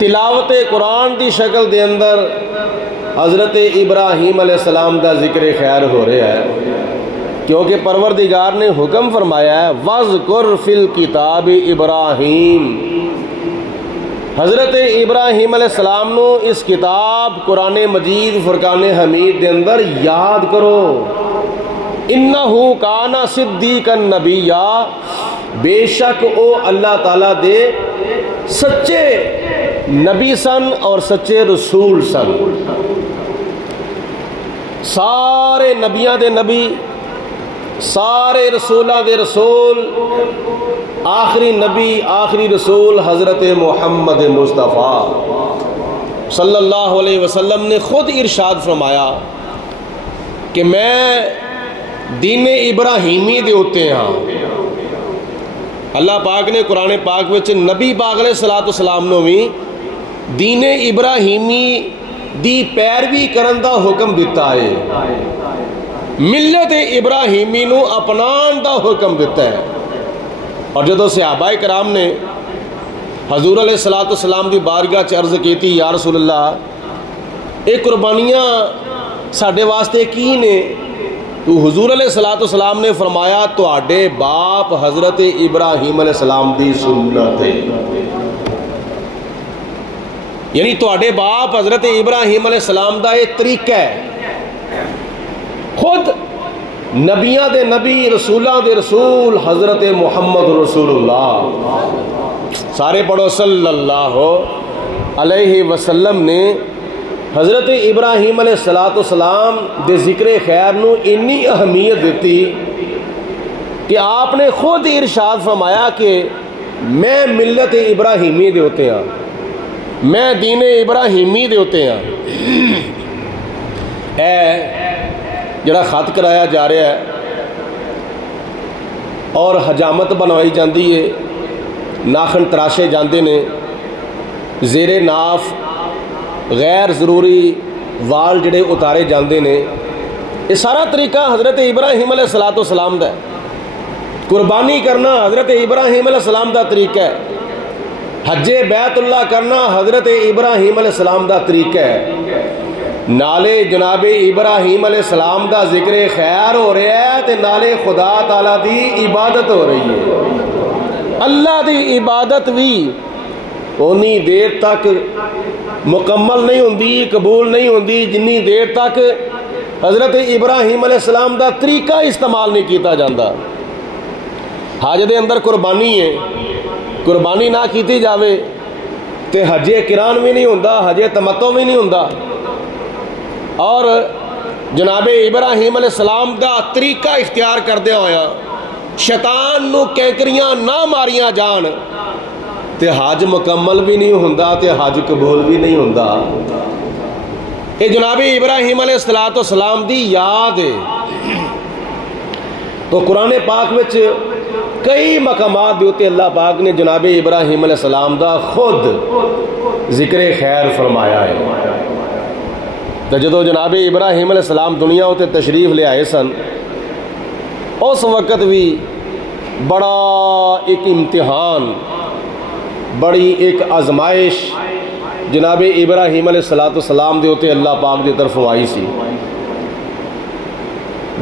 تلاوت قرآن دی شکل دے اندر حضرت ابراہیم علیہ السلام دا ذکر خیر ہو رہا ہے، کیونکہ پروردگار نے حکم فرمایا ہے وَاذْكُرْ فِي الْكِتَابِ ابراہیم، حضرت ابراہیم علیہ السلام نو اس کتاب قرآن مجید فرقان حمید دے اندر یاد کرو، انہو کانا صدیقا نبیّا، بے شک او اللہ تعالیٰ دے سچے نبی سن اور سچے رسول سن، سارے نبیاں دے نبی، سارے رسولاں دے رسول، آخری نبی آخری رسول حضرت محمد مصطفیٰ صلی اللہ علیہ وسلم نے خود ارشاد فرمایا کہ میں دین ابراہیمی دے ہوتے ہاں۔ اللہ پاک نے قرآن پاک وچ نبی پاک علیہ السلام نو بھی دین ابراہیمی دی پیروی کرن دا حکم دیتا ہے، ملت ابراہیمی نو اپنان دا حکم دیتا ہے۔ اور جدو صحابہ کرام نے حضور علیہ السلام دی بارگاہ چ عرض کیتی یا رسول اللہ اے قربانیاں ساڈے واسطے کی نے؟ تو حضور علیہ السلام نے فرمایا تواڈے باپ حضرت ابراہیم علیہ السلام دی سنت ہے، یعنی تواڈے باپ حضرت ابراہیم علیہ السلام دا یہ طریقہ ہے، خود نبیاں دے نبی رسولاں دے رسول حضرت محمد رسول اللہ، سارے پڑھو صلی اللہ علیہ وسلم نے حضرت ابراہیم علیہ السلام دے ذکر خیر نو اتنی اہمیت دیتی کہ آپ نے خود ارشاد فرمایا کہ میں ملت ابراہیمی دے ہوتے ہیں، میں دین ابراہیمی دے ہوتے ہیں۔ اے جڑا خط کرایا جا رہا ہے اور حجامت بنوائی جاندی ہے، ناخن تراشے جاندے نے، زیر ناف غیر ضروری وال جڑے اتارے جاندے نے، یہ سارا طریقہ حضرت ابراہیم علیہ السلام دا ہے۔ قربانی کرنا حضرت ابراہیم علیہ السلام دا طریقہ ہے، حج بیت اللہ کرنا حضرت ابراہیم علیہ السلام دا طریقہ ہے، نالے جناب ابراہیم علیہ السلام دا ذکر خیر ہو رہا ہے تے نالے خدا تعالیٰ دی عبادت ہو رہی ہے۔ اللہ دی عبادت بھی اونی دیر تک مکمل نہیں ہوندی، قبول نہیں ہوندی جنی دیر تک حضرت ابراہیم علیہ السلام دا طریقہ استعمال نہیں کیتا جاندہ۔ حج دے اندر قربانی ہے، قربانی نہ کیتی جاوے تے حج قران بھی نہیں ہوندا، حج تمتع بھی نہیں ہوندا۔ اور جناب ابراہیم علیہ السلام دا طریقہ اختیار کردے ہویا شیطان نو کینکریاں نہ ماریاں جان تے حج مکمل بھی نہیں ہوندا تے حج قبول بھی نہیں ہوندا۔ یہ جناب ابراہیم علیہ السلام دی یاد ہے۔ تو قرآن پاک وچ کئی مقامات دیتے اللہ پاک نے جناب ابراہیم علیہ السلام دا خود ذکر خیر فرمایا ہے۔ تو جدو جناب ابراہیم علیہ السلام دنیا ہوتے تشریف لے آئے سن، اس وقت بھی بڑا ایک امتحان، بڑی ایک آزمائش جناب ابراہیم علیہ السلام دے ہوتے اللہ پاک دی طرف آئی سی۔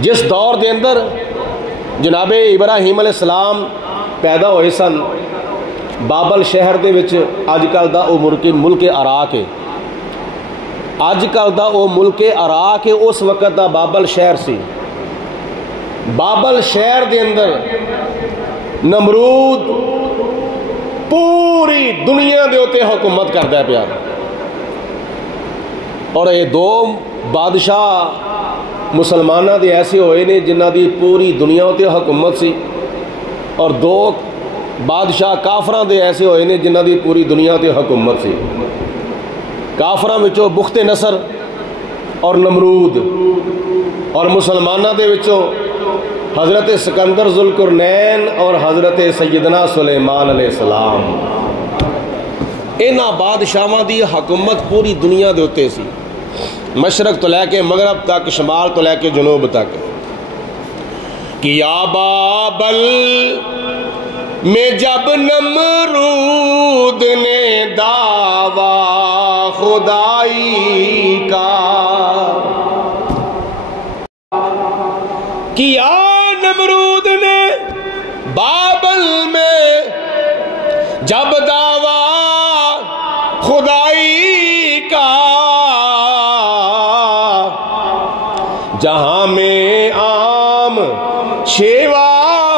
جس دور دے اندر جناب ابراہیم علیہ السلام پیدا ہوئے سن، بابل شہر دے وچ اج کل دا او ملک عراق ہے، اج کل دا او ملک عراق ہے، اس وقت دا بابل شہر سی۔ بابل شہر دے اندر نمرود پوری دنیا دے ہوتے حکومت کرتا ہے پیا، اور یہ دو بادشاہ مسلمانہ دے ایسے ہوئے نے جنہ دی پوری دنیا ہوتے حکومت سی، اور دو بادشاہ کافراں دے ایسے ہوئے نے جنہ دی پوری دنیا تے حکومت سی۔ کافراں وچوں بخت نصر اور نمرود، اور مسلمانہ دے وچوں حضرت سکندر ذوالقرنین اور حضرت سیدنا سلیمان علیہ السلام۔ انہاں بادشاہاں دی حکومت پوری دنیا دے ہوتے سی، مشرق تو لے کے مغرب تک، شمال تو لے کے جنوب تک۔ کہ یا بابل میں جب نمرود نے دعویٰ خدائی کا کیا، نمرود نے بابل میں جب دعویٰ خدائی کا، جہاں میں عام شیوا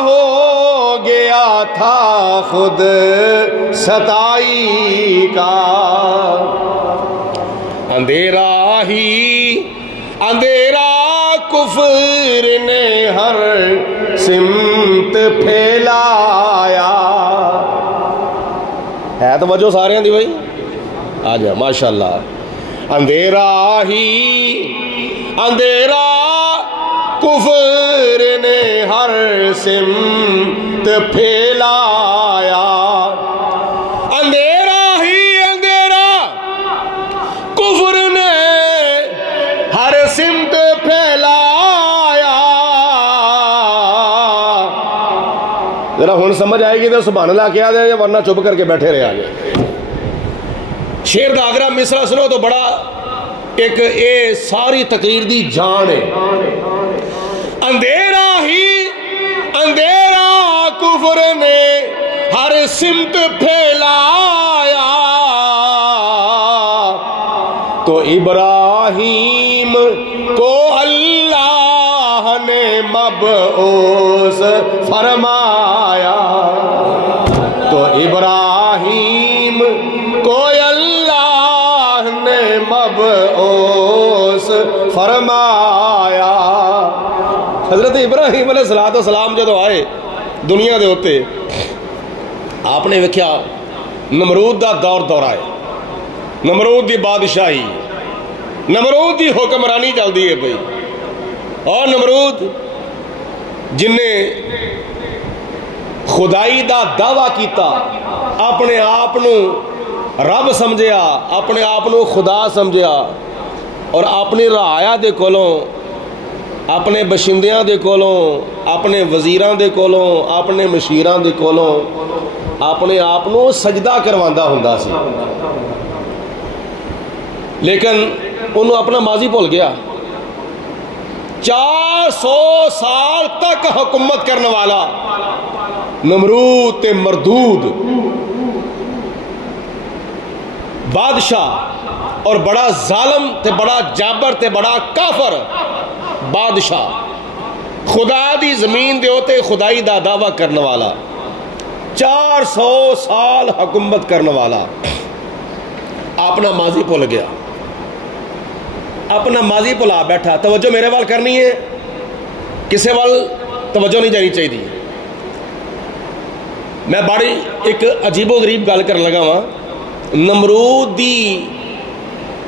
ہو گیا تھا خود ستائی کا، اندھیرا ہی اندھیرا کفر نے ہر سمت پھیلایا. ہے توجہ سارے ہیں دی بھائی؟ آ جا ماشاءاللہ. اندھیرا ہی اندھیرا کفر نے ہر سمت پھیلایا، اندھیرا ہی اندھیرا کفر نے ہر سمت پھیلایا. ذرا ہن سمجھ آئے گی تو سبحان اللہ کیا دے، ورنہ چپ کر کے بیٹھے رہے آگے. شیر دا آگرہ مصرع سنو تو بڑا ایک اے ساری تقریر دی جان ہے. اندھیرا ہی اندھیرا کفر نے ہر سمت پھیلایا، تو ابراہیم کو اللہ نے مبعوث فرمایا، تو ابراہیم کو اللہ نے مبعوث فرمایا. حضرت ابراہیم علیہ السلام جدو آئے دنیا دے ہوتے، آپ نے ویکھیا نمرود دا دور آئے، نمرود دی بادشاہی، نمرود دی حکمرانی چلدی ہے بھائی. اور نمرود جن نے خدائی دا دعویٰ کیتا، اپنے آپ رب سمجھیا، اپنے آپ خدا سمجھیا، اور اپنی رعایا دے کولوں، اپنے بشندیاں دے کولوں، اپنے وزیراں دے کولوں، اپنے مشیراں دے کولوں اپنے آپ سجدہ کرواندا ہوندا سی، لیکن انہوں اپنا ماضی بھول گیا. 400 سال تک حکومت کرنے والا نمرود تے مردود بادشاہ، اور بڑا ظالم تے بڑا جابر تے بڑا کافر بادشاہ، خدا دی زمین دے ہوتے خدائی دا دعویٰ کرنے والا، 400 سال حکومت کرنے والا، اپنا ماضی بھول گیا، اپنا ماضی بھلا بیٹھا. توجہ میرے وال کرنی ہے، کسے وال توجہ نہیں جانی چاہیے. میں بڑی ایک عجیب و غریب گل کرنے لگا ہاں. نمرود دی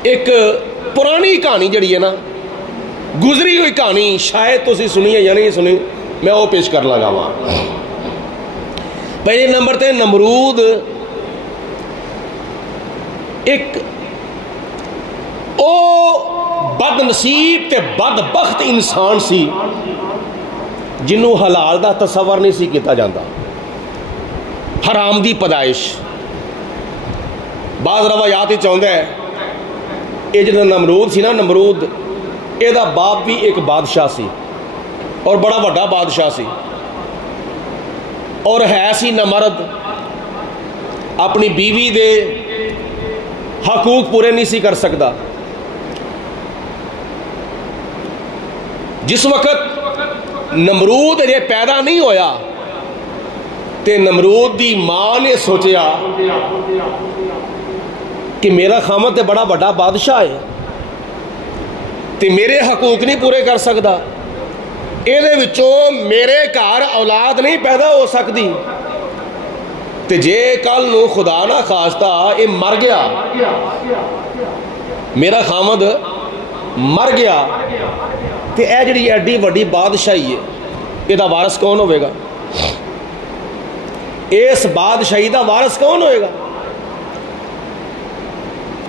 ایک پرانی کہانی جڑی ہے نا، گزری ہوئی کہانی، شاید تسی سنی ہے یا نہیں سنی، میں وہ پیش کر لگا ہاں. پہلے نمبر تے نمرود ایک او بد نصیب تے بدبخت انسان سی جنوں حلال دا تصور نہیں سی کیتا جاندہ، حرام دی پیدائش. بعض روایات ہی چاہتا ہے یہ جو نمرود سی نا، نمرود یہ دا باپ بھی ایک بادشاہ سی اور بڑا بڑا بادشاہ سی، اور ہے سی نامرد، اپنی بیوی دے حقوق پورے نہیں سی کر سکتا. جس وقت نمرود یہ پیدا نہیں ہویا تے نمرود دی ماں نے سوچیا کہ میرا خامد تے بڑا بڑا بادشاہ ہے تے میرے حقوق نہیں پورے کر سکتا، یہ میرے گھر اولاد نہیں پیدا ہو سکتی، تے جے کل نو خدا نہ خواستہ یہ مر گیا، میرا خامد مر گیا، تے اے جڑی ایڈی وڈی بادشاہی ہے یہ دا وارث کون ہوئے گا؟ اس بادشاہی دا وارث کون ہوئے گا؟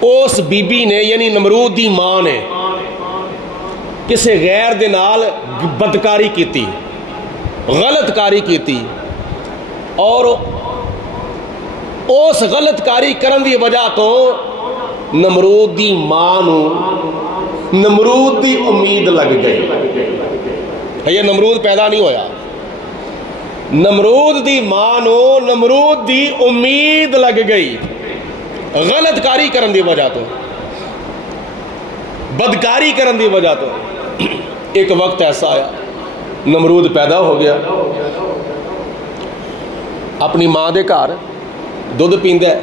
اس بی بی نے یعنی نمرود دی ماں نے کسے غیر دے نال بدکاری کیتی، غلط کاری کیتی، اور اس غلط کاری کرن دی وجہ تو نمرود دی ماں نو نمرود دی امید لگ گئی. یہ نمرود پیدا نہیں ہویا, نمرود دی ماں نو نمرود دی امید لگ گئی غلط کاری کرن دی وجہ تو, بدکاری کرن دی وجہ تو. ایک وقت ایسا آیا نمرود پیدا ہو گیا, اپنی ماں دے گھر دودھ پیندا ہے,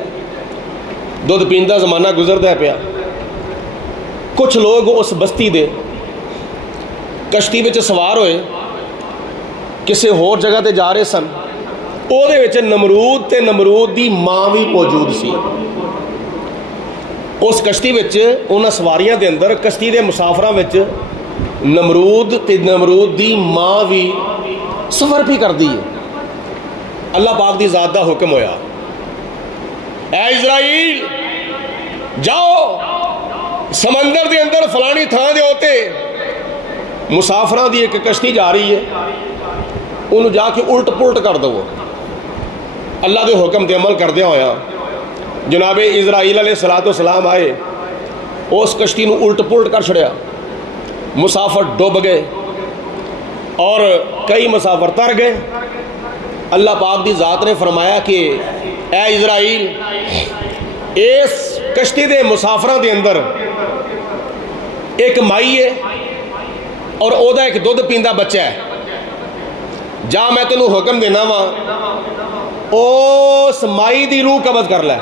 دودھ پیندا زمانہ گزردا ہے پیا. کچھ لوگ اس بستی دے کشتی وچ سوار ہوئے کسی ہور جگہ تے جا رہے سن, او دے وچ نمرود تے نمرود دی ماں بھی موجود سی. اس کشتی وچ انہاں سواریاں دے اندر کشتی دے مسافراں وچ نمرود تے نمرود دی ماں بھی سفر بھی کر دی ہے. اللہ پاک دی ذات دا حکم ہویا, اے اسرائیل جاؤ سمندر دے اندر فلانی تھان دے ہوتے مسافراں دی ایک کشتی جا رہی ہے, انہوں جا کے الٹ پلٹ کر دو. اللہ دے حکم دے عمل کردیا ہویا جناب اسرائیل علیہ السلام آئے, اس کشتی نو الٹ پلٹ کر چھڑیا, مسافر ڈوب گئے اور کئی مسافر تر گئے. اللہ پاک دی ذات نے فرمایا کہ اے اسرائیل اس کشتی دے مسافران دے اندر ایک مائی ہے اور او دا ایک دودھ پیندا بچہ ہے, جا میں تینوں حکم دینا وا اس مائی دی روح قبض کر لے,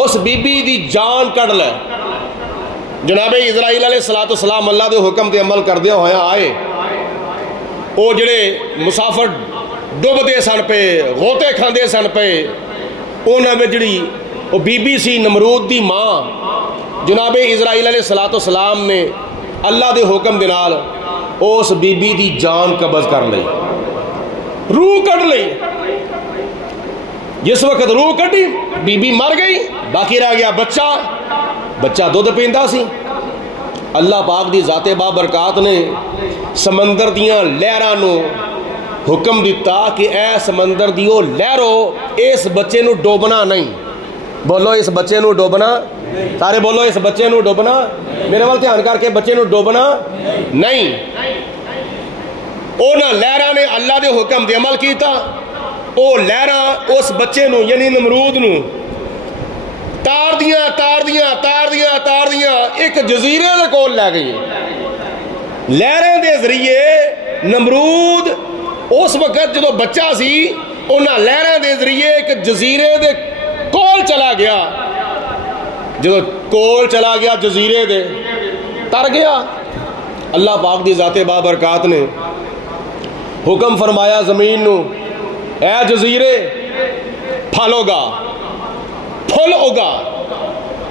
اس بی بی دی جان کڑ لے. جناب اسرائیل علیہ السلام اللہ دے حکم تے عمل کردیا ہویا آئے, او جڑے مسافر ڈب دے سن پہ غوطے کھاندے سن پہ, انہاں میں جڑی او بی بی سی نمرود دی ماں, جناب اسرائیل علیہ السلام نے اللہ دے حکم دے نال اس بی بی دی جان قبض کر لئی, روح کٹ لئی. جس وقت روح کٹی بی بی مر گئی, باقی رہ گیا بچہ دودھ پیندا سی. اللہ پاک دی ذات بابرکات نے سمندر دیاں لہراں نو حکم دیتا کہ اے سمندر دیو لہرو اس بچے نو ڈوبنا نہیں. بولو اس بچے نو ڈوبنا, سارے بولو اس بچے نو ڈوبنا, میرے وال دھیان کر کے بچے نو ڈوبنا نہیں. اونا لہراں نے اللہ دے حکم دے عمل کیتا, او لہراں اس بچے نو یعنی نمرود نو تار دیاں ایک جزیرے دے کول لے گئی. لہراں دے ذریعے نمرود اس وقت جدو بچہ سی انہاں لہراں دے ذریعے ایک جزیرے دے کول چلا گیا, جدو کول چلا گیا جزیرے دے تر گیا. اللہ پاک دی ذات بابرکات نے حکم فرمایا زمین نو, اے جزیرے پھل اگا,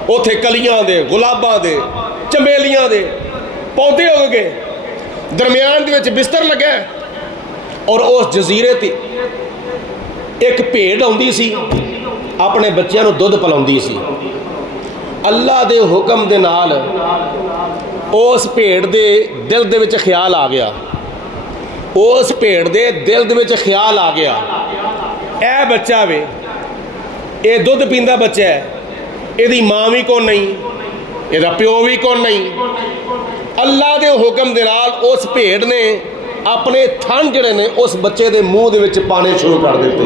اوتھے کلیاں دے گلاباں دے چمیلیاں دے پودے اگ گئے, درمیان دے وچ بستر لگا, اور اس جزیرے تے ایک بھیڑ آندی سی اپنے بچیاں نو دودھ پلاندی سی. اللہ دے حکم دے نال اس بھیڑ دے دل دے وچ خیال آ گیا, اس بھیڑ دے دل دے وچ خیال آ گیا اے بچہ وے, اے دودھ پیندا بچہ ہے, اے دی ماں بھی کون نہیں, اے دا پیو بھی کون نہیں. اللہ دے حکم دے نال اس بھیڑ نے اپنے تھن جڑے نے اس بچے دے منہ دے وچ پانے شروع کر دیتے.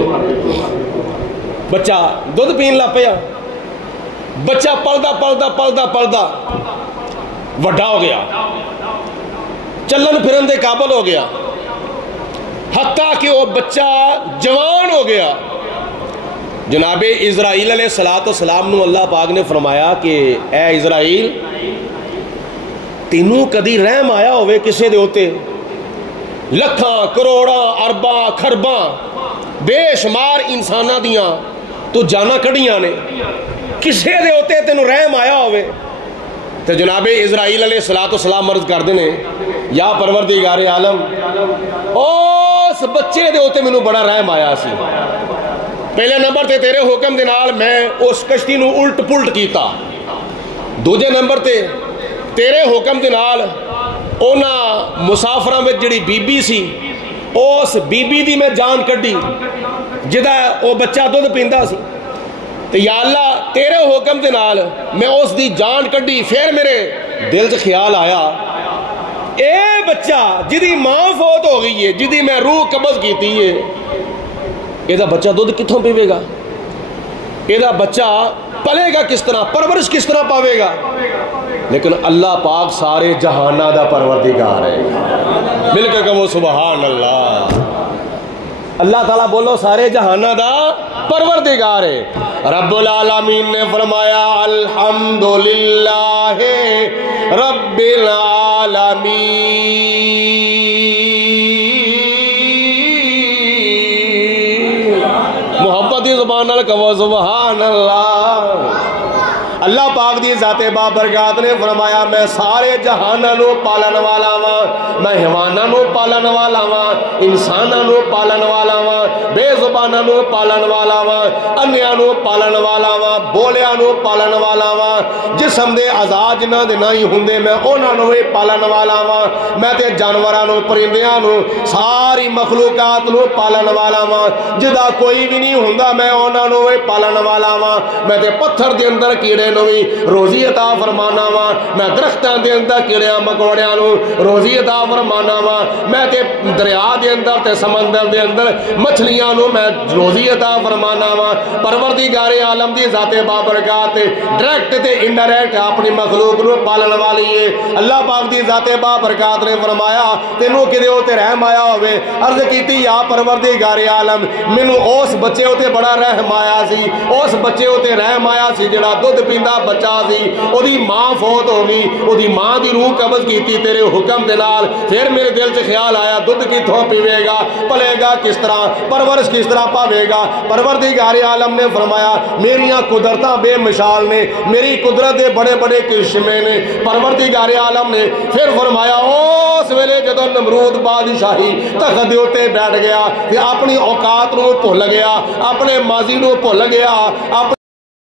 بچہ دودھ پین لگ پیا, بچہ پلدا وڈا ہو گیا, چلن پھرن دے قابل ہو گیا, حتیٰ کہ وہ بچہ جوان ہو گیا. جناب اسرائیل علیہ السلام نو اللہ پاک نے فرمایا کہ اے اسرائیل تینوں کدی رحم آیا ہوئے کسے دے ہوتے, لکھاں کروڑاں ارباں خرباں بے شمار انساناں دیاں تو جانا کڑیاں نے, کسے دے ہوتے تینوں رحم آیا ہوئے. تو جناب اسرائیل علیہ السلام عرض کر دینے یا پروردگار عالم اس بچے دے ہوتے مینوں بڑا رحم آیا سی. پہلے نمبر تے تیرے حکم دے نال میں اس کشتی نو الٹ پلٹ کیتا, دوجے نمبر تے تیرے حکم دے نال اونا مسافراں وچ جڑی بی بی سی اس بی بی دی میں جان کڈی جدا وہ بچہ دودھ پیندا سی تے یا اللہ تیرے حکم دے نال میں اس دی جان کڈی. پھر میرے دل چ خیال آیا اے بچہ جدی ماں فوت ہو گئی ہے, جدی میں روح قبض کیتی ہے, یہ بچہ دودھ کتوں پیوے گا؟ یہ بچہ پلے گا کس طرح, پرورش کس طرح پاوے گا؟ لیکن اللہ پاک سارے جہانہ دا پروردگار ہے. مل کے کہو سبحان اللہ. اللہ تعالیٰ بولو سارے جہانہ دا پروردگار ہے. رب العالمین نے فرمایا الحمدللہ رب العالمین. محبت دی زبان نال کہو سبحان اللہ. اللہ پاک دی ذات بابرکات نے فرمایا میں سارے جہاناں نو پالن والا واں, میں حیواناں نو پالن والا واں, انساناں نو پالن والا واں, بے زباناں نو پالن والا واں, انیاں نو پالن والا واں, بولیاں نو پالن والا واں, جسم دے اعضاء جنہاں دے نہیں ہوندے میں انہاں نو پالن والا واں, میں تے جانوراں نو پرندیاں نو ساری مخلوقات نو پالن والا واں, جدا کوئی بھی نہیں ہوندا میں انہاں نو پالن والا واں, میں تے پتھر دے اندر کیڑے روزی عطا فرمانا وا, میں درختاں دے اندر کیڑیاں مکوڑیاں نو روزی عطا فرمانا وا, میں تے دریا دے اندر تے سمندر دے اندر مچھلیاں نو میں روزی عطا فرمانا وا. پروردگار عالم دی ذات بابرکات ڈائریکٹ تے انڈائریکٹ اپنی مخلوق نو پالن والی ہے. اللہ پاک دی ذات بابرکات نے فرمایا تینوں کدے تے رحم آیا ہوے, عرض کیتی یا پروردگار عالم مینوں اس بچے تے بڑا رحم آیا سی, اس بچے تے رحم آیا سی جڑا دودھ پیندا بچہ سی, او دی ماں فوت ہو گئی, او دی ماں دی روح قبض کیتی تیرے حکم دے نال. پھر میرے دل چ خیال آیا دودھ کتھوں پیوے گا, پلے گا کس طرح, پرورش کس طرح پاوے گا؟ پروردگار عالم نے فرمایا میریاں قدرتاں بے مثال نے, میری قدرت دے بڑے بڑے کرشمے نے. پروردگار عالم نے پھر فرمایا اس ویلے جدوں نمرود بادشاہی تخت دے اوتے بیٹھ گیا تے اپنی اوقات نو بھول گیا, اپنے ماضی نو بھول گیا,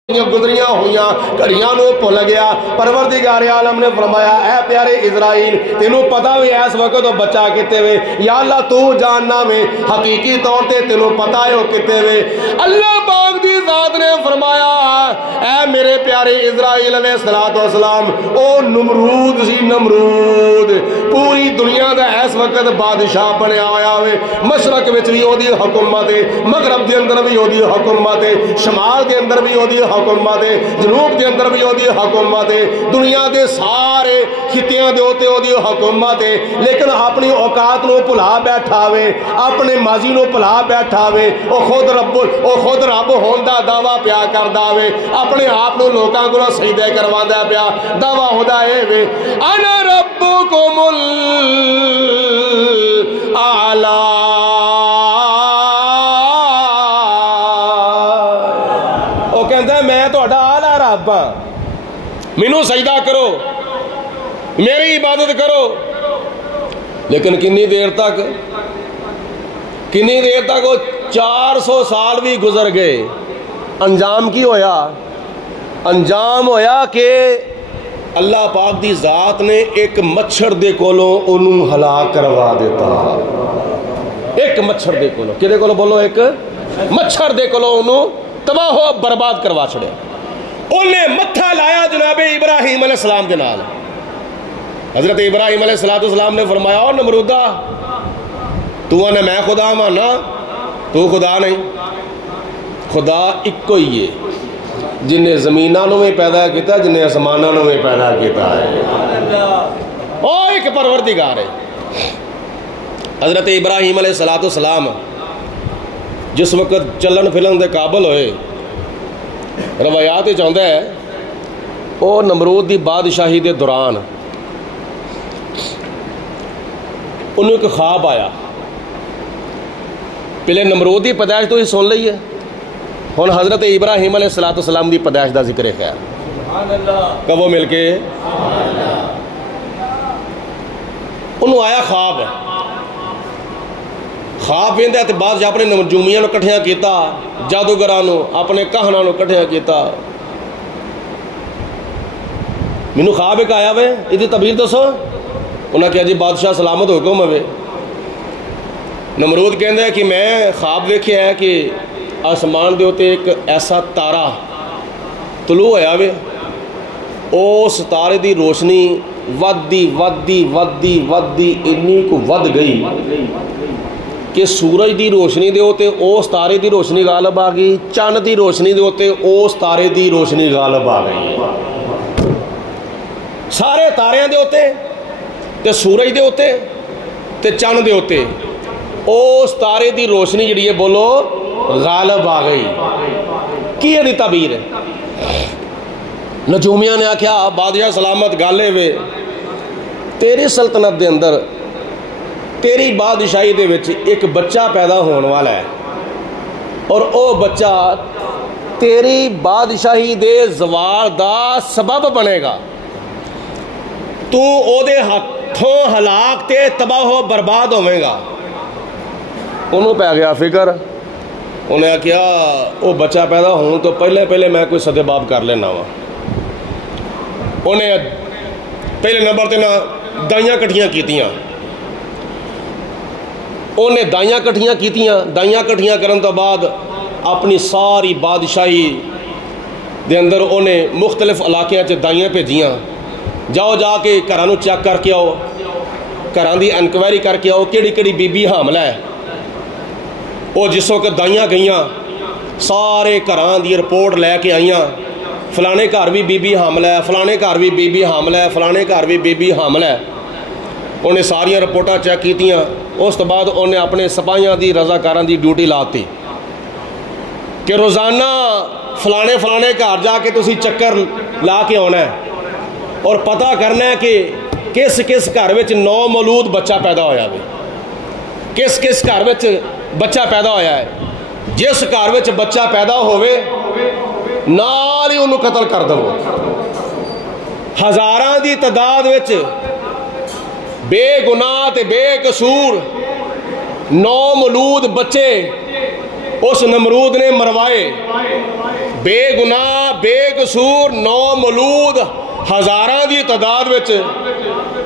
گزریاں ہویاں گھڑیاں نو بھول گیا. پروردگار عالم نے فرمایا اے پیارے اسرائیل تینوں پتا بھی اس وقت وہ بچہ کتے وے, یا اللہ تو جاننا میں حقیقی طور تے تینوں پتا ہے وہ کتے وے. اللہ پاک دی ذات نے فرمایا اے میرے پیارے اسرائیل علیہ السلام او نمرود سی, نمرود پوری دنیا دا اس وقت بادشاہ بنیا ہویا ہوئے. مشرق وچ بھی او دی حکومت ہے, مغرب دے اندر بھی او دی حکومت ہے, شمال دے اندر بھی او دی حکومت ہے, جنوب دے اندر بھی او دی حکومت ہے, دنیا دے سارے خطیاں دے اوتے او دی حکومت ہے. لیکن اپنی اوقات نو بھلا بیٹھا وے, اپنے ماضی نو بھلا بیٹھا وے, او خود رب ہون دا دعویٰ پیا کردا وے, اپنے آپ نو لوکاں کولوں سجدے کرواندا پیا, دعویٰ ہوندا اے وے انا ربکم الاعلی. میں تہاڈا اعلیٰ رب ہاں, مینوں سجدہ کرو, میری عبادت کرو. لیکن کنی دیر تک وہ 400 سال بھی گزر گئے. انجام کی ہویا؟ انجام ہویا کہ اللہ پاک دی ذات نے ایک مچھر دے کولوں انہوں ہلاک کروا دیتا. ایک مچھر دے کولوں, کدے کولوں بولو, ایک مچھر دے کولوں انہوں تباہ ہو برباد کروا چھڑے. انہیں متھا لایا جناب ابراہیم علیہ السلام کے نال. حضرت ابراہیم علیہ السلام نے فرمایا او نمرودہ تو نے میں خدا مانا, تو خدا نہیں, خدا ایک ہی ہے جنہیں زمیناں نو میں پیدا کیتا, جنہیں آسماناں نو میں پیدا کیتا ہے, اور ایک پروردگار ہے. حضرت ابراہیم علیہ السلام جس وقت چلن پھلن دے قابل ہوئے, روایات چاہتا ہے وہ نمرود دی بادشاہی دے دوران انہوں ایک خواب آیا. پہلے نمرود دی پیدائش تو ہی سن لئی ہے, ہن حضرت ابراہیم علیہ السلام دی پیدائش دا ذکر ہے. خیر کبو مل کے انہوں آیا خواب ویندا تے بعد اپنے نجومیاں نو کٹھیاں کیتا, جادوگراں نو اپنے کہاناں نو کٹھیاں کیتا. مینوں خواب ایک آیا وے, ایدی تعبیر دسو. انہاں کہا جی بادشاہ سلامت حکم ہوے. نمرود کہندا ہے کہ میں خواب ویکھیا ہے کہ آسمان دے اوتے ایک ایسا تارا طلوع ہویا وے، اس تارے دی روشنی ودی ودی ودی ودی انی کو ود گئی کہ سورج دی روشنی دے اوتے اس تارے دی روشنی غالب آ گئی، چند دی روشنی دے اوتے اس تارے دی روشنی غالب آ گئی۔ سارے تاریاں دے اوتے تے سورج دے اوتے تے چند دے اوتے اس تارے دی روشنی جڑی ہے بولو غالب آ گئی۔ کی یہ تعبیر ہے؟ نجومیاں نے آکھیا بادشاہ سلامت گالے وے، تیری سلطنت دے اندر تیری بادشاہی دے وچ ایک بچہ پیدا ہونے والا ہے، اور او بچہ تیری بادشاہی دے زوال دا سبب بنے گا، تو او دے ہتھوں ہلاک تے تباہ و برباد ہوئے گا۔ انہوں پہ گیا فکر، انہیں کیا وہ بچہ پیدا ہوں تو پہلے میں کوئی صدے باب کر لینا وا۔ انہیں پہلے نمبر تے نہ دائیاں کٹھیاں کیتیاں، انہیں دائیاں کٹھیاں کرن تو بعد اپنی ساری بادشاہی دے اندر انہیں مختلف علاقیاں چ دائیاں بھیجیاں، جاؤ جا کے گھروں چیک کر کے آؤ، گھروں دی انکوائری کر کے آؤ کیڑی کیڑی بی بی حاملہ ہے۔ وہ جس وقت دائیاں گئیاں سارے گھران دی رپورٹ لے کے آئیاں، فلانے گھر بھی بی بی حاملہ ہے، فلانے گھر بھی بی بی حاملہ ہے، فلانے گھر بھی بی بی حاملہ ہے۔ انہیں ساریاں رپورٹاں چیک کیتیاں، اس تو بعد انہیں اپنے سپاہیاں دی رضاکاراں دی ڈیوٹی لاتی کہ روزانہ فلانے گھر جا کے تسی چکر لا کے آنا ہے اور پتہ کرنا ہے کہ کس گھر وچ نو مولود بچہ پیدا ہویا ہے، کس گھر وچ بچہ پیدا ہویا ہے۔ جس گھر وچ بچہ پیدا ہوئے نال ہی انہوں قتل کر دو۔ ہزاراں دی تعداد وچ بے گناہ تے بے قصور نو مولود بچے اس نمرود نے مروائے، بے گناہ بے قصور نو مولود ہزاراں دی تعداد وچ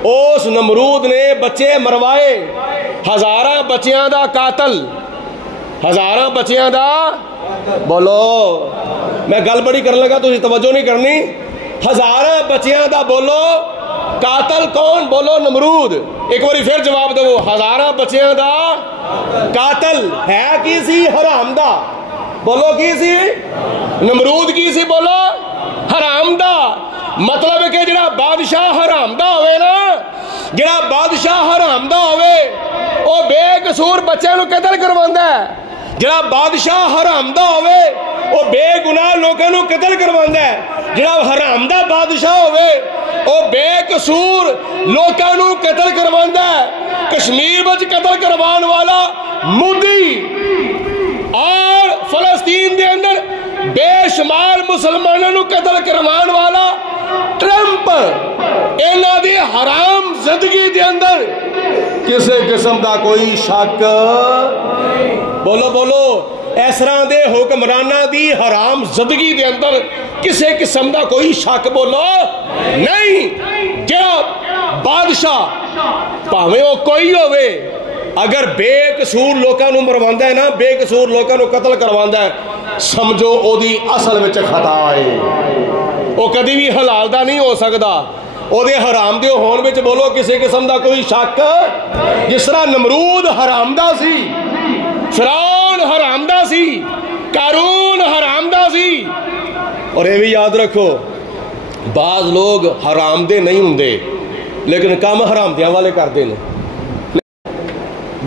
اس نمرود نے بچے مروائے۔ ہزاراں بچیاں دا قاتل، ہزاراں بچیاں دا بولو، میں گل بڑی کرنے لگا تو توجہ نہیں کرنی۔ ہزاراں بچیاں دا بولو قاتل کون؟ بولو نمرود۔ ایک باری پھر جواب دو، ہزاراں بچیاں دا قاتل ہے کی سی؟ حرام دا۔ بولو کی سی؟ نمرود کی سی؟ بولو حرام دا۔ مطلب ہے کہ جڑا بادشاہ حرام دا ہوئے نا، جڑا بادشاہ حرام دا ہوئے وہ بے قصور بچے نو قتل کرواندہ ہے، جڑا بادشاہ حرام دا ہوئے وہ بے گناہ لوگوں نو قتل کرواندہ ہے، جڑا حرام دا بادشاہ ہوئے وہ بے قصور لوگوں نو قتل کرواندہ ہے۔ کشمیر وچ قتل کروان والا مودی اور فلسطین دے اندر بے شمار مسلمانوں نو قتل کروان والا ٹرمپ، اینا دی حرام زندگی دے اندر کسے قسم دا کوئی شک؟ بولو بولو، ایسران دے حکمرانہ دی حرام زندگی دے اندر کسے قسم دا کوئی شک؟ بولو نہیں۔ جب بادشاہ پاویں وہ کوئی ہوئے اگر بے قصور لوکاں نو مرواندہ ہے نا، بے قصور لوکاں نو قتل کرواندہ ہے، سمجھو او دی اصل وچ خطا ہے، وہ کدی بھی حلال دا نہیں ہو سکدا، او دے حرام دے ہون وچ بولو کسی قسم دا کوئی شک؟ جس طرح نمرود حرام دا سی، فرعون حرام دا سی، قارون حرام دا سی۔ اور یہ بھی یاد رکھو بعض لوگ حرام دے نہیں ہوندے لیکن کام حرام دیاں والے کر دے نے۔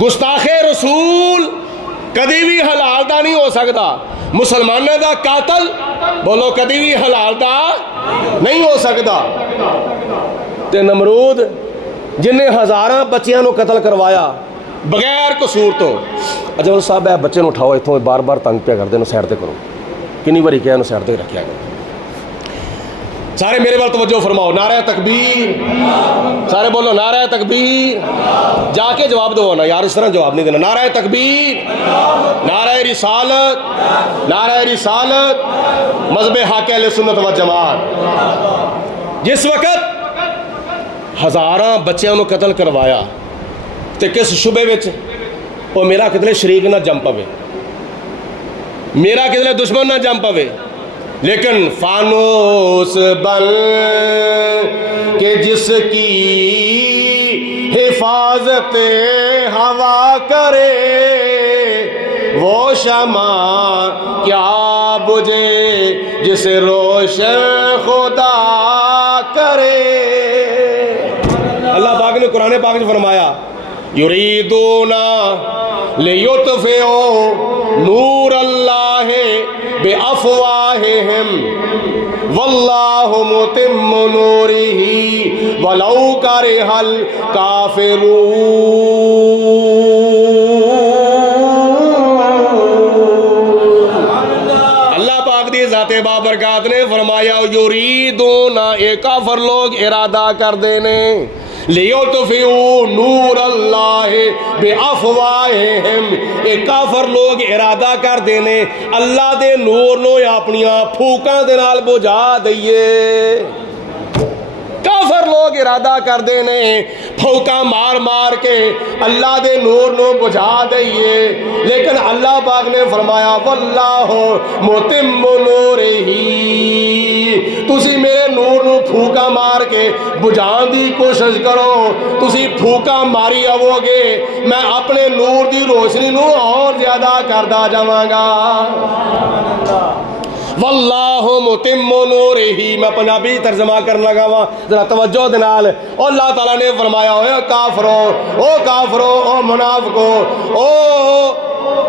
گستاخ رسول کدی بھی حلال دا نہیں ہو سکتا، مسلمانوں دا قاتل بولو کدی بھی حلال دا نہیں ہو سکتا۔ تے نمرود جن نے ہزاراں بچیاں نو قتل کروایا بغیر قصور تو، اجمل صاحب ہے بچے نو اٹھاؤ اتوں بار بار تنگ پیا کر دے، سائڈ تے کرو، کنی باری کہا سائڈ تے رکھیا گیا۔ سارے میرے وال توجہ فرماؤ، نعرہ تکبیر، سارے بولو نعرہ تکبیر۔ جا کے جواب دو نا یار، اس طرح جواب نہیں دینا۔ نعرہ تکبیر، نعرہ رسالت، نعرہ رسالت، مذہب حق اہل سنت و جماعت۔ جس وقت ہزاراں بچیاں نو قتل کروایا تے کس شبے وچ؟ وہ میرا کتنے شریک نہ جم پوے، میرا کتنے دشمن نہ جم پوے، لیکن فانوس بن کہ جس کی حفاظت ہوا کرے، وہ شمع کیا بجھے جسے روشن خدا کرے۔ اللہ پاک نے قرآن پاک میں فرمایا یریدون لیطفئوا نور اللہ بافواہہم واللہ متم نورہ ولو کرہ الکافرون۔ اللہ پاک دی ذات بابرکات نے فرمایا یریدون، ایک کافر لوگ ارادہ کر دینے، لیطفئوا نور اللہ بافواہہم، ایک کافر لوگ ارادہ کر دینے اللہ دے نور نو اپنیاں پھوکاں دے نال بجھا دئیے۔ کافر لوگ ارادہ کر دینے پھوکاں مار مار کے اللہ دے نور نو بجھا دئیے، لیکن اللہ پاک نے فرمایا واللہ متم نورہ، تسی میرے نور نو پھوکا مار کے بجھان دی کوشش کرو، تسی پھوکا ماری آو گے میں اپنے نور دی روشنی نو اور زیادہ کردا جاواں گا۔ واللہ متم نورہ، میں پنجابی ترجمہ کرنے لگا ہوا ذرا توجہ دنال۔ اللہ تعالیٰ نے فرمایا اے کافرو، او منافقو، او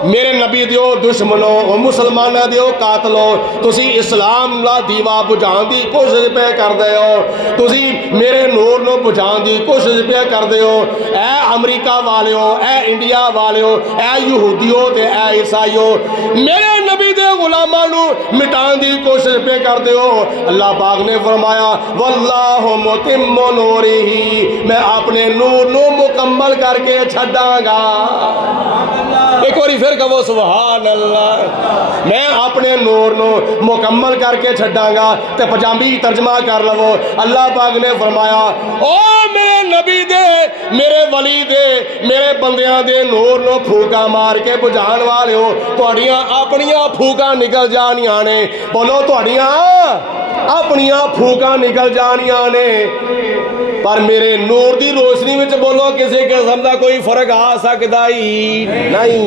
میرے نبی دیو دشمنو، او مسلمانہ دیو قاتلو، تسی اسلام لا دیوا بجھان دی کوشش پہ کر دے ہو، تسی میرے نور نو بجھان دی کوشش پہ کر دے ہو، اے امریکہ والیو، اے انڈیا والیو، اے یہودیو تے اے عیسائیو، میرے نبی دے غلاماں نو مٹان دی کوشش پہ کر دے ہو۔ اللہ پاک نے فرمایا واللہ متم نورہ، میں اپنے نور نو مکمل کر کے چھڑاں گا۔ ایک اور پھر کہو سبحان اللہ، میں اپنے نور نو مکمل کر کے چھڑاں گا۔ تے پنجابی ترجمہ کر لو، اللہ پاک نے فرمایا او میرے نبی دے، میرے ولی دے، میرے بندیاں دے نور نو پھوکا مار کے بجھان والے ہو، تہاڈیاں اپنیاں پھوکاں نکل جانیاں نے، بولو تہاڈیاں اپنیاں پھوکاں نکل جانیاں نے، پر میرے نور دی روشنی وچ بولو کسی قسم دا کوئی فرق آ سکدا ہی نہیں۔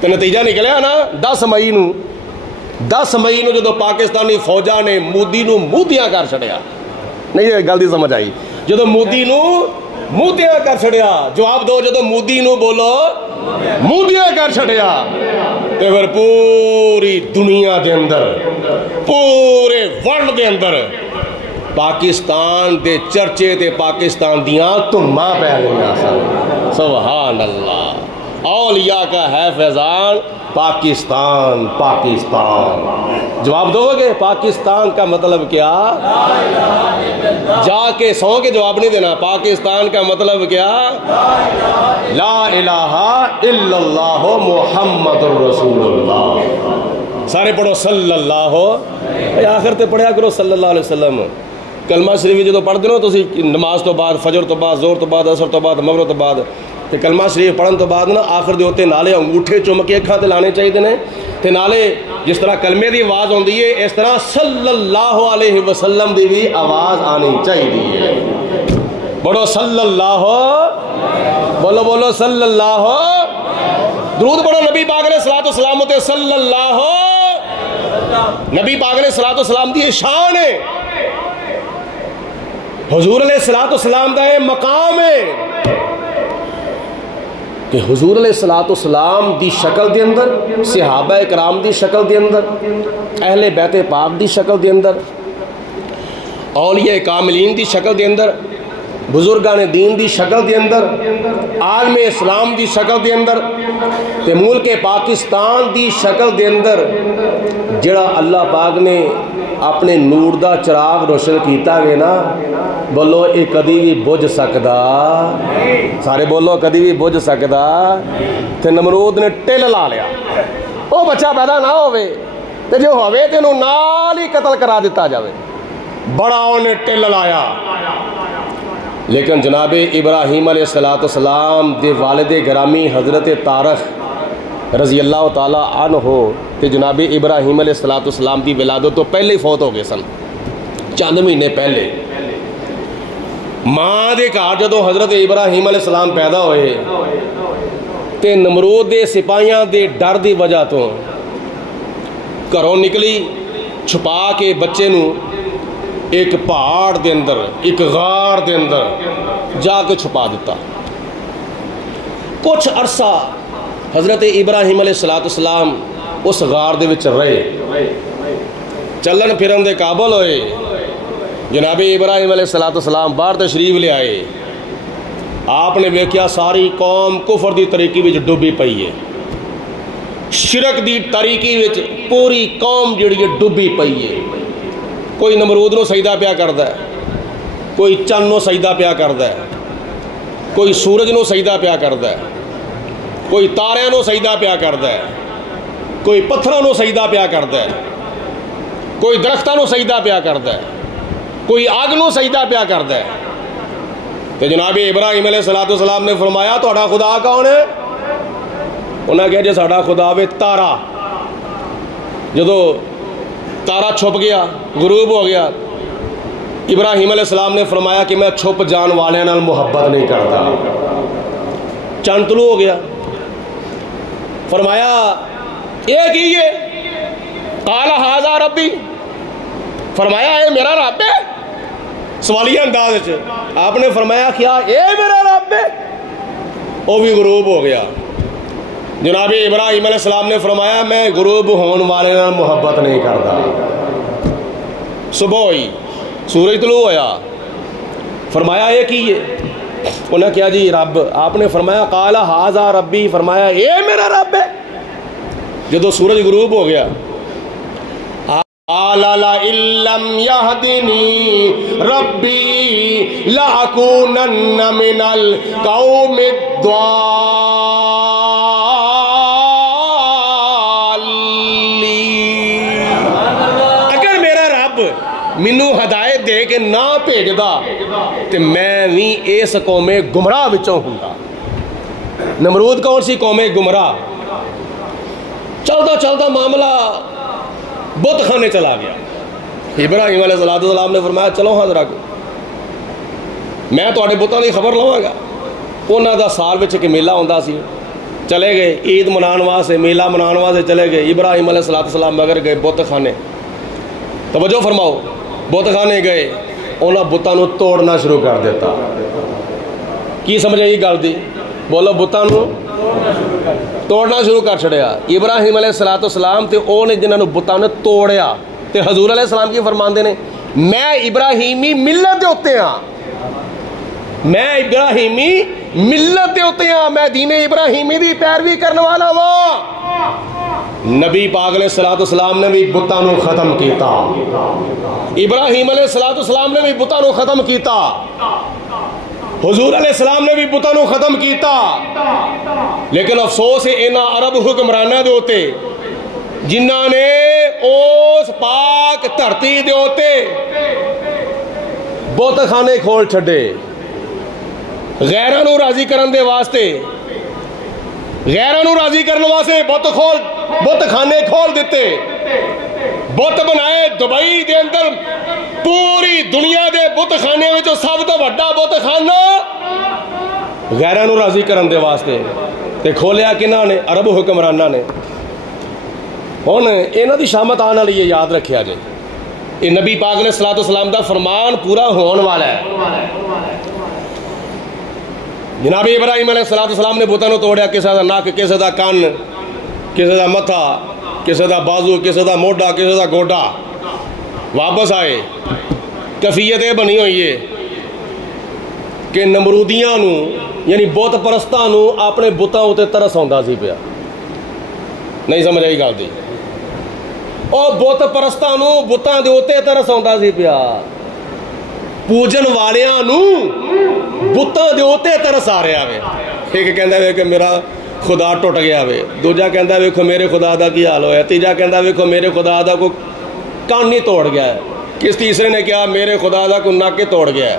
تو نتیجہ نکلیا نا 10 مئی نو جدو پاکستانی فوجاں نے مودی نو مودیاں کر چھڑیا، نہیں یہ گل دی سمجھ آئی، جدو مودی نو مودیاں کر چھڑیا، جواب دو جدو مودی نو بولو مودیاں کر چھڑیا، تے پھر پوری دنیا دے اندر، پورے ورلڈ دے اندر پاکستان دے چرچے تے پاکستان دیاں تماں پہ گئیاں سن۔ سبحان اللہ، اولیاء کا ہے فیضان پاکستان، پاکستان۔ جواب دو گے پاکستان کا مطلب کیا؟ جا کے سو کے جواب نہیں دینا، پاکستان کا مطلب کیا؟ لا الہ الا اللہ محمد الرسول اللہ۔ سارے پڑھو صلی اللہ، آخر تے پڑھیا کرو صلی اللہ علیہ وسلم۔ کلمہ شریف جدو پڑھ دو تسی نماز تو بعد، فجر تو بعد، زور تو بعد، عصر تو بعد، مغرب تو بعد، تے کلمہ شریف پڑھن تو بعد نا آخر دے ہوتے نالے انگوٹھے چوم کے اکھاں تے لانے چاہیے نے، تے نالے جس طرح کلمے دی آواز ہوندی ہے اس طرح صلی اللہ علیہ وسلم دی بھی آواز آنی چاہیے۔ بولو صلی اللہ، بولو صلی اللہ، درود پڑھو نبی پاک نے صلاۃ و سلام تے صلی اللہ، نبی پاک نے صلاۃ و سلام دی شان ہے، حضور علیہ الصلوۃ والسلام دا یہ مقام ہے کہ حضور علیہ الصلوۃ والسلام دی شکل دے اندر، صحابہ کرام دی شکل دے اندر، اہل بیت پاک دی شکل دے اندر، اولیاء کاملین دی شکل دے اندر، بزرگان دین دی شکل دے اندر، عالم اسلام دی شکل دے اندر، تے ملک پاکستان دی شکل دے اندر جڑا اللہ پاک نے اپنے نور دا چراغ روشن کیتا گے نا، بولو اے کدی بھی بجھ سکدا، سارے بولو کدی بھی بجھ سکدا۔ تے نمرود نے ٹل لا لیا، او بچہ پیدا نہ ہوئے تے جو ہوئے تے انہوں نال ہی قتل کرا دیتا جاوے، بڑا انہیں ٹل لایا، لیکن جناب ابراہیم علیہ السلام دے والد گرامی حضرت طارق رضی اللہ تعالیٰ عنہ تے جناب ابراہیم علیہ السلام دی ولادت تو پہلے ہی فوت ہو گئے سن، چند مہینے پہلے۔ ماں دے گھر جدو حضرت ابراہیم علیہ السلام پیدا ہوئے تے نمرود دے سپاہیاں دے ڈر دی وجہ تو گھروں نکلی چھپا کے بچے نو ایک پہاڑ دے اندر، ایک غار دے اندر جا کے چھپا دیتا۔ کچھ عرصہ حضرت ابراہیم علیہ السلام اس غار دے وچ رہے، چلن پھرن دے قابل ہوئے۔ جناب ابراہیم علیہ السلام باہر تشریف لے آئے، آپ نے ویکھیا ساری قوم کفر دی طریقی وچ ڈوبی پئی ہے، شرک دی طریقی وچ پوری قوم جڑی ہے ڈوبی پئی ہے۔ کوئی نمرود نو سجدہ پیا کردا ہے، کوئی چند نو سجدہ پیا کردا ہے، کوئی سورج نو سجدہ پیا کردا ہے، کوئی تاریاں نو سجدہ پیا کردا ہے، کوئی پتھراں نو سجدہ پیا کردا ہے، کوئی درختاں نو سجدہ پیا کردا ہے، کوئی آگ نو سجدہ پیا کردا ہے۔ تو جناب ابراہیم علیہ السلام نے فرمایا تہاڈا خدا کون ہے؟ انہاں کہا جی ساڈا خدا وے تارا۔ جدو تارا چھپ گیا، غروب ہو گیا، ابراہیم علیہ السلام نے فرمایا کہ میں چھپ جان والے نال محبت نہیں کرتا۔ چند طلوع ہو گیا، فرمایا یہ کی یہ؟ قال ھذا ربی، فرمایا اے میرا رب ہے، سوالیہ انداز ہے۔ آپ نے فرمایا کیا اے میرا رب ہے؟ وہ بھی غروب ہو گیا۔ جناب ابراہیم علیہ السلام نے فرمایا میں غروب ہون والے نال محبت نہیں کرتا۔ صبح ہوئی، سورج طلوع ہویا، فرمایا یہ کی ہے؟ انہوں نے کیا جی رب۔ آپ نے فرمایا قال ھذا ربی، فرمایا اے میرا رب ہے۔ جدو سورج غروب ہو گیا، قال لئن لم يهدني ربي لأكونن من القوم الضالين۔ اگر میرا رب مینوں ہدایت دے کے نہ بھیجدا تے میں بھی اس قوم گمراہ وچوں ہوندا۔ نمرود کون سی قوم گمراہ؟ چلتا چلتا معاملہ بت خانے چلا گیا۔ ابراہیم علیہ السلام نے فرمایا چلو ہاں ذرا میں تواڈے بتاں دی خبر لواں گا۔ انہاں دا سال وچ ایک میلہ ہوندا سی، چلے گئے عید منان واسطے، میلہ منان واسطے چلے گئے۔ ابراہیم علیہ السلام مگر گئے بت خانے۔ توجہ فرماؤ، بت خانے گئے، انہاں بتاں نو توڑنا شروع کر دیتا۔ کی سمجھ آئی گل دی؟ بولو، بتاں نو توڑنا شروع کر چھڑیا۔ ابراہیم علیہ السلام تے او نے جنہاں نو بتاں نے توڑیا تے حضور علیہ السلام کی فرماندے نے میں ابراہیمی ملت دے ہوتے ہاں، میں ابراہیمی ملت دے ہوتے ہاں، میں دین ابراہیمی دی پیروی کرنے والا ہوں۔ نبی پاک علیہ السلام نے بھی بتاں نو ختم کیتا، ابراہیم علیہ السلام نے بھی بتاں نو ختم کیتا، حضور علیہ السلام نے بھی بتاں نو ختم کیتا۔ لیکن افسوس ہے انہاں عرب حکمرانہ دے ہوتے جنہاں نے اس پاک دھرتی دے ہوتے بت خانے کھول چھڈے، غیراں نو راضی کرن دے واسطے، غیراں نو راضی کرن واسطے بت خانے کھول دیتے، بت بنائے دبئی دے اندر۔ پوری دنیا دے بت خانے وچ سب تو بڑا بت خانہ غیراں نو راضی کرن دے واسطے تے کھولیا کنہاں نے؟ عرب حکمرانہ نے۔ ہن انہاں دی شامت آن والی ہے، یاد رکھیا جے یہ نبی پاک علیہ السلام دا فرمان پورا ہون والا ہے۔ جناب ابراہیم علیہ السلام نے بتاں نو توڑیا، کسے دا نک، کسے دا کن، کسے دا متھا، کسے دا بازو، کسے دا موڈا، کسے دا گوڈا۔ واپس آئے، کیفیت یہ بنی ہوئی ہے کہ نمرودیاں نو یعنی بت پرستاں نو اپنے بتاں اتے ترس آندا سی پیا۔ نہیں سمجھ آئی گل دی؟ او بت پرستاں نو بتاں دے اتے ترس آندا سی پیا، پوجن والیاں نو بتاں دے اتے ترس آ رہا وے۔ ایک کہندا وے کہ میرا خدا ٹوٹ گیا وے، دوجا کہندا ویکھو میرے خدا دا کی حال ہویا، تیجا کہندا ویکھو میرے خدا دا کوئی کان نہیں توڑ گیا ہے، کس تیسرے نے کہا میرے خدا دا کوئی نک توڑ گیا ہے۔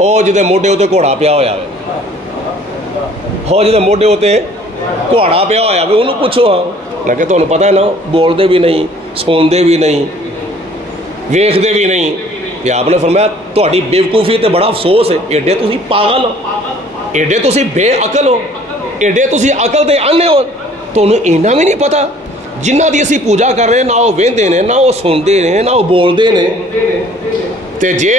ਉਹ ਜਿਹਦੇ ਮੋਢੇ ਉੱਤੇ ਘੋੜਾ ਪਿਆ ਹੋਇਆ ਵੇ, ਉਹ ਜਿਹਦੇ ਮੋਢੇ ਉੱਤੇ ਘੋੜਾ ਪਿਆ ਹੋਇਆ ਵੇ ਉਹਨੂੰ ਪੁੱਛੋ। ਹਾਂ ਮੈਂ ਕਿਹਾ ਤੁਹਾਨੂੰ ਪਤਾ ਨਾ ਬੋਲਦੇ ਵੀ ਨਹੀਂ, ਸੁਣਦੇ ਵੀ ਨਹੀਂ, ਵੇਖਦੇ ਵੀ ਨਹੀਂ। ਤੇ ਆਪਨੇ ਫਰਮਾਇਆ ਤੁਹਾਡੀ ਬੇਵਕੂਫੀ ਤੇ ਬੜਾ ਅਫਸੋਸ ਹੈ, ਏਡੇ ਤੁਸੀਂ ਪਾਗਲ ਹੋ, ਏਡੇ ਤੁਸੀਂ ਬੇਅਕਲ ਹੋ, ਏਡੇ ਤੁਸੀਂ ਅਕਲ ਦੇ ਅੰਨੇ ਹੋ, ਤੁਹਾਨੂੰ ਇੰਨਾ ਵੀ ਨਹੀਂ ਪਤਾ ਜਿਨ੍ਹਾਂ ਦੀ ਅਸੀਂ ਪੂਜਾ ਕਰ ਰਹੇ ਨਾ ਉਹ ਵੇਂਦੇ ਨੇ, ਨਾ ਉਹ ਸੁਣਦੇ ਨੇ, ਨਾ ਉਹ ਬੋਲਦੇ ਨੇ। ਤੇ ਜੇ